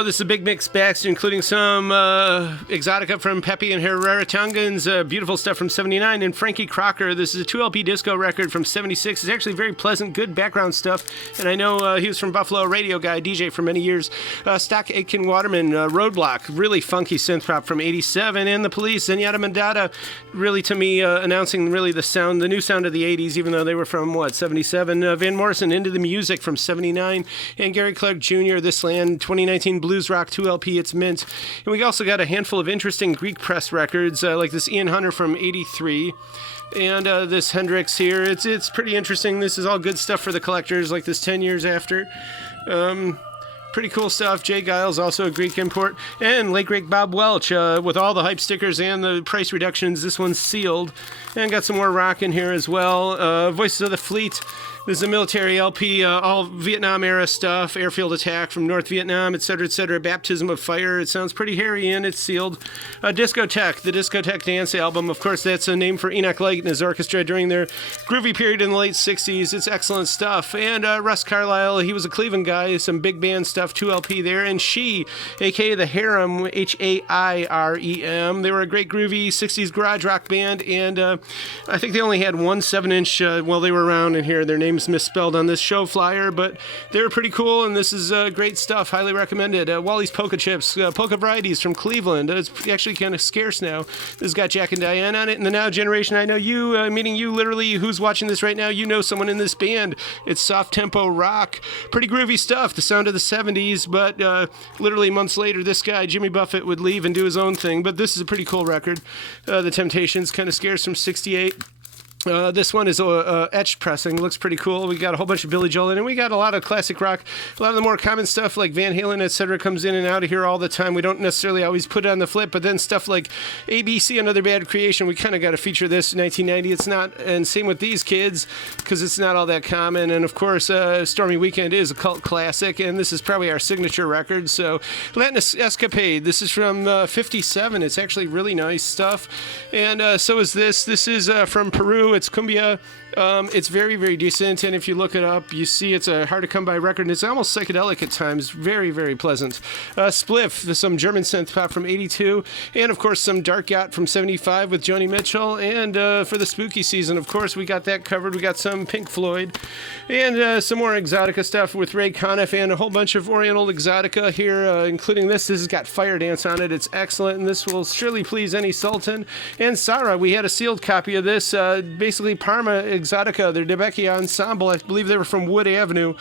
Oh, this is a big mix Baxter, including some Exotica from Pepe and Herrera Tongans, beautiful stuff from 79, and Frankie Crocker. This is a 2LP disco record from 76. It's actually very pleasant, good background stuff, and I know he was from Buffalo, radio guy, DJ for many years. Stock Aitken Waterman, Roadblock, really funky synth pop from 87, and The Police, Zenyatta Mondatta, really to me announcing really the sound, the new sound of the 80s, even though they were from, 77. Van Morrison, Into the Music from 79, and Gary Clark Jr., This Land, 2019 Blues Rock 2LP, It's Mint. And we also got a handful of interesting Greek press records, like this Ian Hunter from 83. And this Hendrix here, it's pretty interesting. This is all good stuff for the collectors, like this 10 Years After. Pretty cool stuff. Jay Giles, also a Greek import. And late great Bob Welch, with all the hype stickers and the price reductions. This one's sealed. And got some more rock in here as well. Voices of the Fleet. This is a military LP, all Vietnam-era stuff, airfield attack from North Vietnam, etc., etc., Baptism of Fire. It sounds pretty hairy, and it's sealed. Discotheque, the Discotheque Dance album. Of course, that's a name for Enoch Light and his orchestra during their groovy period in the late 60s. It's excellent stuff. And Russ Carlisle, he was a Cleveland guy, some big band stuff, 2LP there. And She, a.k.a. the Harem, Hairem. They were a great groovy 60s garage rock band, and I think they only had one 7-inch while they were around in here. Their name's misspelled on this show flyer, but they were pretty cool, and this is great stuff. Highly recommended. Wally's Polka Chips, Polka Varieties from Cleveland. It's actually kind of scarce now. This has got Jack and Diane on it. In the Now generation, I know you, meaning you literally, who's watching this right now, you know someone in this band. It's soft tempo rock. Pretty groovy stuff. The sound of the 70s, but literally months later, this guy, Jimmy Buffett, would leave and do his own thing, but this is a pretty cool record. The Temptations, kind of scarce, from 68. This one is etched pressing. Looks pretty cool. We got a whole bunch of Billy Joel in, and we got a lot of classic rock. A lot of the more common stuff like Van Halen, etc., comes in and out of here all the time. We don't necessarily always put it on the flip, but then stuff like ABC, Another Bad Creation, we kind of got to feature this in 1990. It's not, and same with these kids, because it's not all that common. And of course, Stormy Weekend is a cult classic, and this is probably our signature record. So, Latin Escapade. This is from 57. It's actually really nice stuff. And so is this. This is from Peru. It's cumbia. It's very, very decent, and if you look it up, you see it's a hard-to-come-by record, and it's almost psychedelic at times. Very, very pleasant. Spliff, some German synth pop from 82, and, of course, some Dark Yacht from 75 with Joni Mitchell, and for the spooky season, of course, we got that covered. We got some Pink Floyd, and some more Exotica stuff with Ray Conniff, and a whole bunch of Oriental Exotica here, including this. This has got Fire Dance on it. It's excellent, and this will surely please any Sultan. And Sarah, we had a sealed copy of this, basically Parma Exotica, their Debecki ensemble. I believe they were from Wood Avenue,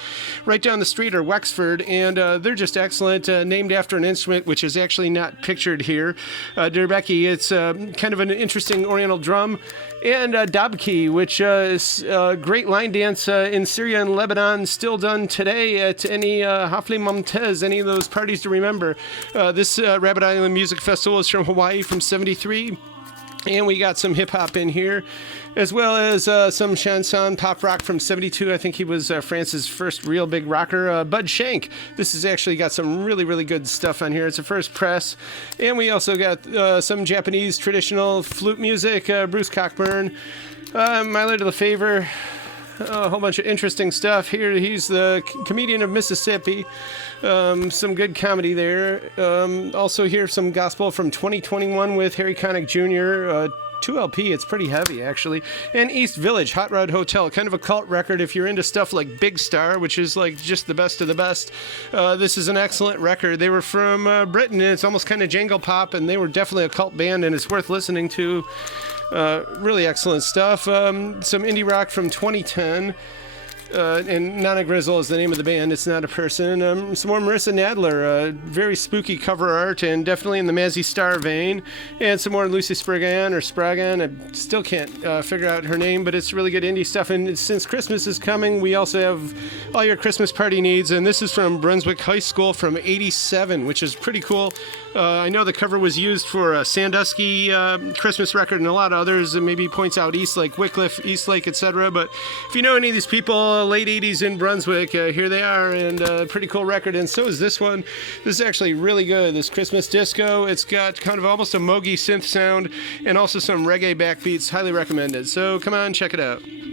right down the street, or Wexford, and they're just excellent, named after an instrument which is actually not pictured here. Debecki, it's kind of an interesting Oriental drum, and Dabki, which is a great line dance in Syria and Lebanon, still done today at any Hafli Mamtez, any of those parties to remember. This Rabbit Island Music Festival is from Hawaii from 73. And we got some hip-hop in here, as well as some chanson pop rock from 72. I think he was France's first real big rocker. Bud Shank. This has actually got some really, really good stuff on here. It's a first press. And we also got some Japanese traditional flute music. Bruce Cockburn. Milo de la Favor. A whole bunch of interesting stuff here. He's the comedian of Mississippi. Some good comedy there. Also here some gospel from 2021 with Harry Connick Jr., 2LP. It's pretty heavy, actually. And East Village, Hot Rod Hotel, kind of a cult record if you're into stuff like Big Star, which is like just the best of the best. This is an excellent record. They were from Britain, and it's almost kind of jangle pop, and they were definitely a cult band, and it's worth listening to. Really excellent stuff. Some indie rock from 2010. And Nana Grizzle is the name of the band. It's not a person. Some more Marissa Nadler. Very spooky cover art, and definitely in the Mazzy Star vein. And some more Lucy Spragan or Spragan. I still can't figure out her name, but it's really good indie stuff. And since Christmas is coming, we also have all your Christmas party needs. And this is from Brunswick High School from 87, which is pretty cool. I know the cover was used for a Sandusky Christmas record and a lot of others, and maybe points out Eastlake, Wycliffe, Eastlake, etc. But if you know any of these people, late 80s in Brunswick, here they are, and pretty cool record. And so is this one. This is actually really good. This Christmas disco. It's got kind of almost a Mogi synth sound and also some reggae backbeats. Highly recommended. So come on, check it out.